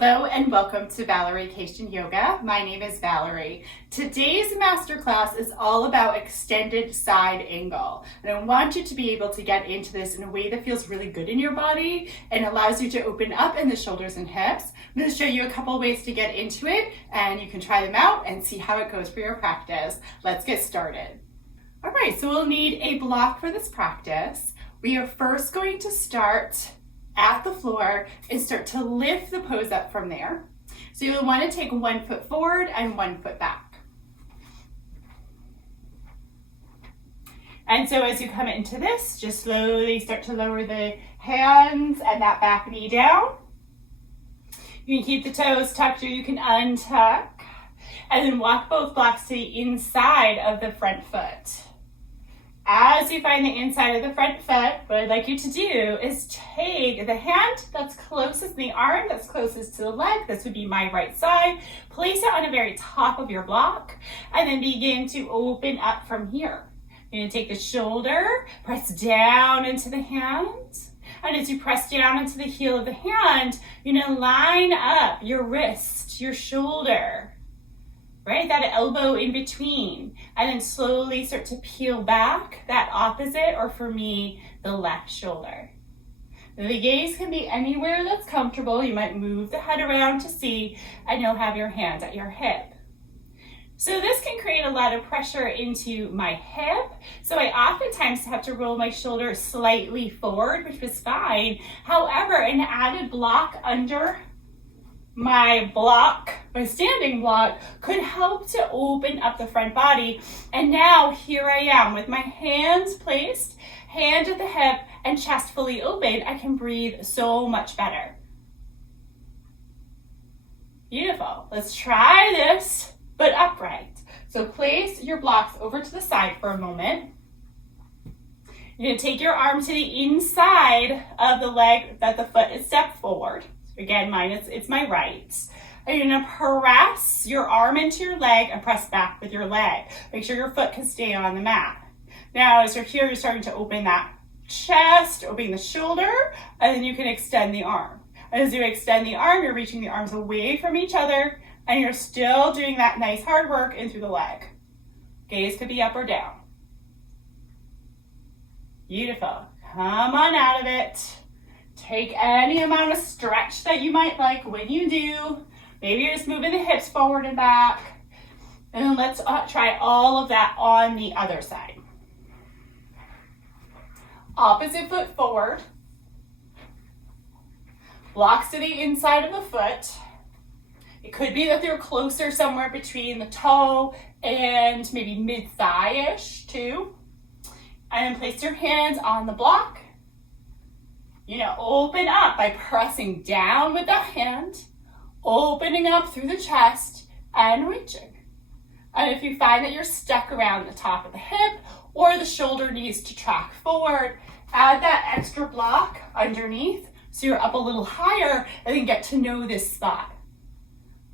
Hello and welcome to Vacation Yoga. My name is Valerie. Today's masterclass is all about extended side angle. And I want you to be able to get into this in a way that feels really good in your body and allows you to open up in the shoulders and hips. I'm going to show you a couple ways to get into it and you can try them out and see how it goes for your practice. Let's get started. All right, so we'll need a block for this practice. We are first going to start at the floor and start to lift the pose up from there. So you'll want to take 1 foot forward and 1 foot back. And so as you come into this, just slowly start to lower the hands and that back knee down. You can keep the toes tucked or you can untuck. And then walk both blocks to the inside of the front foot. As you find the inside of the front foot, what I'd like you to do is take the hand that's closest, the arm that's closest to the leg, this would be my right side, place it on the very top of your block, and then begin to open up from here. You're going to take the shoulder, press down into the hand, and as you press down into the heel of the hand, you're going to line up your wrist, your shoulder, right? That elbow in between, and then slowly start to peel back that opposite, or for me, the left shoulder. The gaze can be anywhere that's comfortable. You might move the head around to see, and you'll have your hand at your hip. So this can create a lot of pressure into my hip. So I oftentimes have to roll my shoulder slightly forward, which is fine. However, an added block under my block, my standing block, could help to open up the front body. And now here I am with my hands placed, hand at the hip, and chest fully open. I can breathe so much better. Beautiful. Let's try this, but upright. So place your blocks over to the side for a moment. You're going to take your arm to the inside of the leg that the foot is stepped forward. Again, it's my right. And you're gonna press your arm into your leg and press back with your leg. Make sure your foot can stay on the mat. Now, as you're here, you're starting to open that chest, opening the shoulder, and then you can extend the arm. And as you extend the arm, you're reaching the arms away from each other, and you're still doing that nice hard work in through the leg. Gaze could be up or down. Beautiful. Come on out of it. Take any amount of stretch that you might like when you do. Maybe you're just moving the hips forward and back. And then let's try all of that on the other side. Opposite foot forward. Blocks to the inside of the foot. It could be that they're closer somewhere between the toe and maybe mid-thigh-ish too. And then place your hands on the block. You're going to open up by pressing down with that hand, opening up through the chest and reaching. And if you find that you're stuck around the top of the hip or the shoulder needs to track forward, add that extra block underneath so you're up a little higher and then get to know this spot.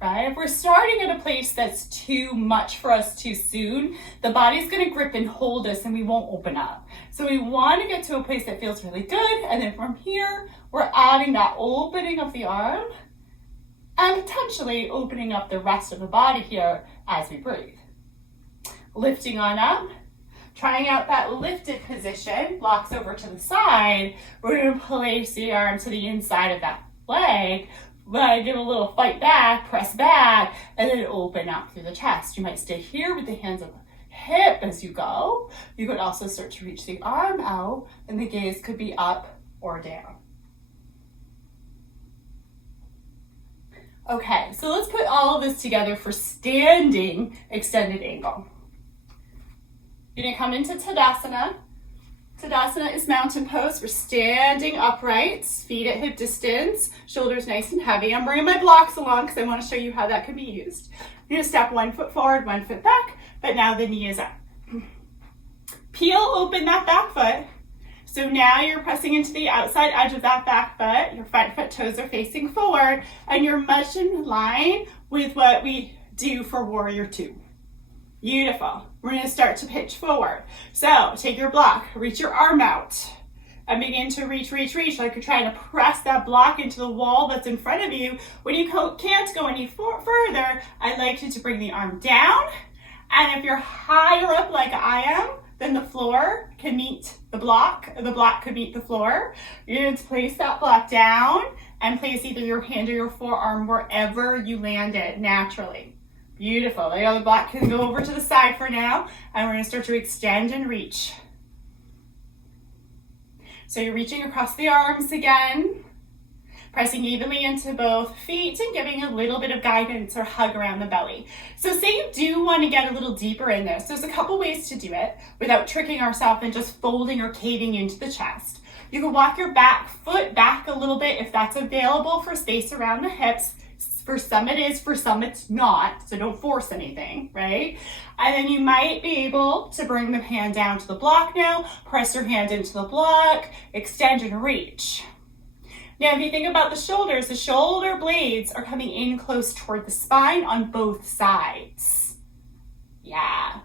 Right? If we're starting at a place that's too much for us too soon, the body's going to grip and hold us and we won't open up. So we want to get to a place that feels really good, and then from here, we're adding that opening of the arm and potentially opening up the rest of the body here as we breathe. Lifting on up, trying out that lifted position, blocks over to the side. We're going to place the arm to the inside of that leg. Give a little fight back, press back, and then open up through the chest. You might stay here with the hands on the hip as you go. You could also start to reach the arm out, and the gaze could be up or down. Okay, so let's put all of this together for standing extended angle. You're gonna come into Tadasana. Tadasana is mountain pose. We're standing upright, feet at hip distance, shoulders nice and heavy. I'm bringing my blocks along because I want to show you how that can be used. You're going to step 1 foot forward, 1 foot back, but now the knee is up. Peel open that back foot. So now you're pressing into the outside edge of that back foot. Your front foot toes are facing forward, and you're much in line with what we do for Warrior 2. Beautiful. We're going to start to pitch forward. So take your block, reach your arm out, and begin to reach, like you're trying to press that block into the wall that's in front of you. When you can't go any further, I'd like you to bring the arm down. And if you're higher up like I am, then the floor can meet the block, or the block could meet the floor. You're going to place that block down and place either your hand or your forearm wherever you land it naturally. Beautiful. The other block can go over to the side for now, and we're going to start to extend and reach. So you're reaching across the arms again, pressing evenly into both feet and giving a little bit of guidance or hug around the belly. So say you do want to get a little deeper in this. There's a couple ways to do it without tricking ourselves and just folding or caving into the chest. You can walk your back foot back a little bit if that's available for space around the hips. For some it is, for some it's not, so don't force anything, right? And then you might be able to bring the hand down to the block now, press your hand into the block, extend and reach. Now, if you think about the shoulders, the shoulder blades are coming in close toward the spine on both sides. Yeah.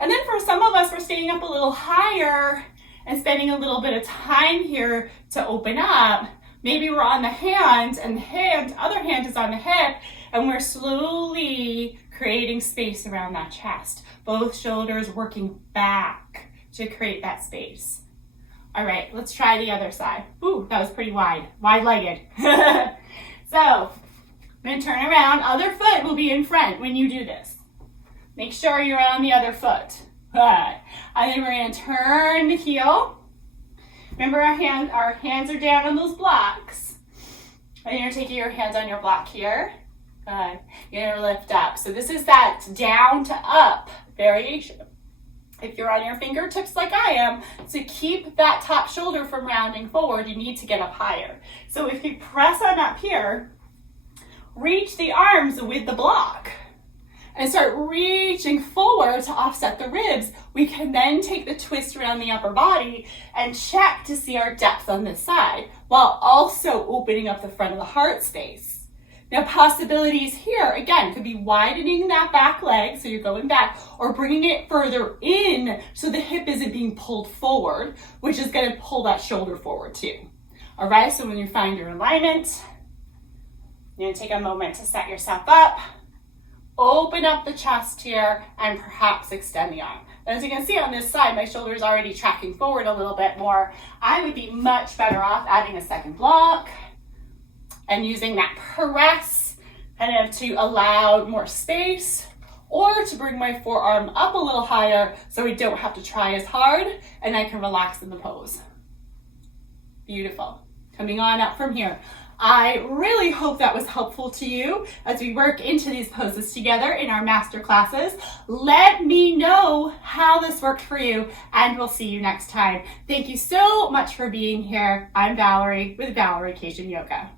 And then for some of us, we're staying up a little higher and spending a little bit of time here to open up. Maybe we're on the hand and the other hand is on the hip, and we're slowly creating space around that chest. Both shoulders working back to create that space. All right, let's try the other side. Ooh, that was pretty wide-legged. So, I'm gonna turn around. Other foot will be in front when you do this. Make sure you're on the other foot. Good. And then we're gonna turn the heel. Remember our hands are down on those blocks. And you're taking your hands on your block here. Good. You're gonna lift up. So this is that down to up variation. If you're on your fingertips like I am, to keep that top shoulder from rounding forward, you need to get up higher. So if you press on up here, reach the arms with the block and start reaching forward to offset the ribs. We can then take the twist around the upper body and check to see our depth on this side, while also opening up the front of the heart space. Now, possibilities here, again, could be widening that back leg, so you're going back, or bringing it further in so the hip isn't being pulled forward, which is going to pull that shoulder forward too. All right, so when you find your alignment, you're going to take a moment to set yourself up, open up the chest here, and perhaps extend the arm. As you can see on this side, my shoulder is already tracking forward a little bit more. I would be much better off adding a second block and using that press kind of to allow more space, or to bring my forearm up a little higher so we don't have to try as hard and I can relax in the pose. Beautiful. Coming on up from here. I really hope that was helpful to you as we work into these poses together in our master classes. Let me know how this worked for you, and we'll see you next time. Thank you so much for being here. I'm Valerie with Valerie Cation Yoga.